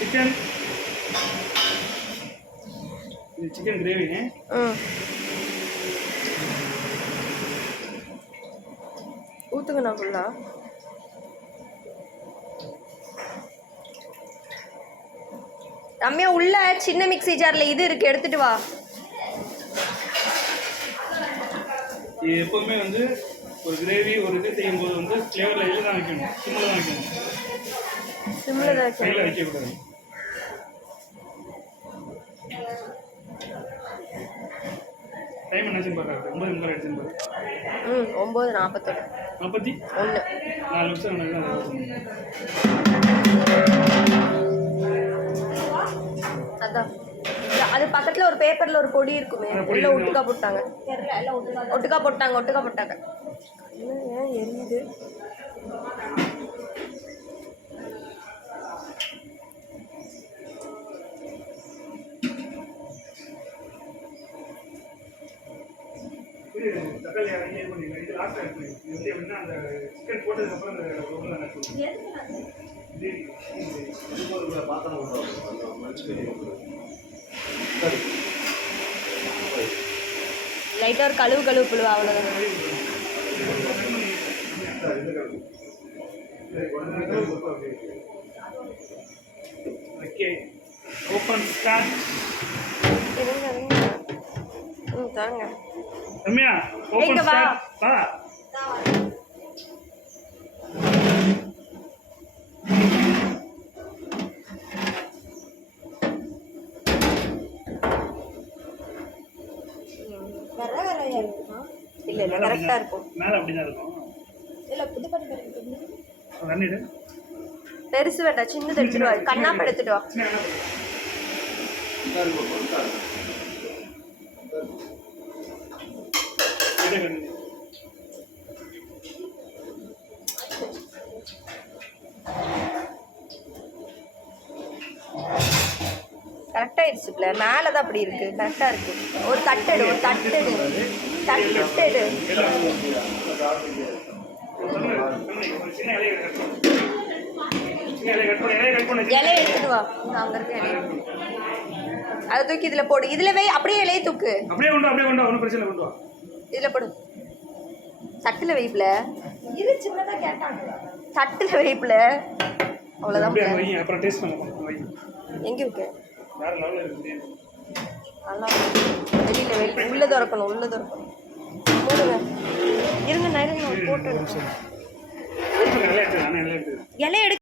Chicken இது chicken கிரேவிங்க. ஊற்றுங்கண்ணா ஃபுல்லா. ரம்யா உள்ள சின்ன மிக்ஸி ஜாரில் இது இருக்கு, எடுத்துட்டு வா. இது எப்போவுமே வந்து ஒரு கிரேவி ஒரு இது செய்யும்போது வந்து ஃப்ளேவரில் இதில் தான் வைக்கணும், சிம்மில் தான் வைக்கணும். சிம்மில் தான் கையில் வைக்கக்கூடாது. டைம் என்னாச்சுன்னு பார்க்குறது 9 நிமிஷம் ஆயிடுச்சுன்னு பாரு. 9:41 41 4 நிமிஷம் அதான். அது பக்கத்துல ஒரு பேப்பர்ல ஒரு பொடி இருக்குமே, உள்ள ஒட்டுக்கா போட்டாங்க. ஒட்டுக்கா போட்டாங்க. ஏன் எரியுது? தக்காளி இது பண்ணிங்க. இது லாஸ்ட்டாக இருக்கு. இது வந்து எப்படின்னா அந்த சிக்கன் போட்டதுக்கப்புறம் அந்த ரோட்டில் பாத்திரம் லைட்டாக ஒரு கழுவு புழுவா, அவ்வளோதான். Okay, open start. தாங்க ரம்யா, ஓப்பன் ஸ்டார்ட். வா. இல்லை கரெக்டாக இருக்கும். மேலே அப்படிதான் இருக்கும். தண்ணிடு பெருசு வேட்டா, சின்னது எடுத்துட்டு வா. கண்ணாப்ப எடுத்துட்டு வா. கரெக்டாக ஆயிடுச்சுல, மேலே தான் அப்படி இருக்கு. கரெக்டாக இருக்கு. ஒரு தட்டெடு. இலையை எடுத்துட்டு வா. அங்கே இருக்க இலையை அதை தூக்கி இதில் போடு. இதில் வை. அப்படியே இலையை தூக்கு. அப்படியே கொண்டு ஒன்றும் பிரச்சனை கொண்டு வா. இதில் போடு. தட்டில் வைப்பில் இது சின்னதாக கேட்டாங்க. தட்டில் வைப்பில் அவ்வளோதான். அப்புறம் டேஸ்ட் பண்ணலாம். எங்கே இருக்கு? வேற லெவலில் இருக்கு. நல்லா வெளியில் உள்ளே திறக்கணும். மூடுங்க. இருங்க போட்டு இலை எடுத்து இலை எடு.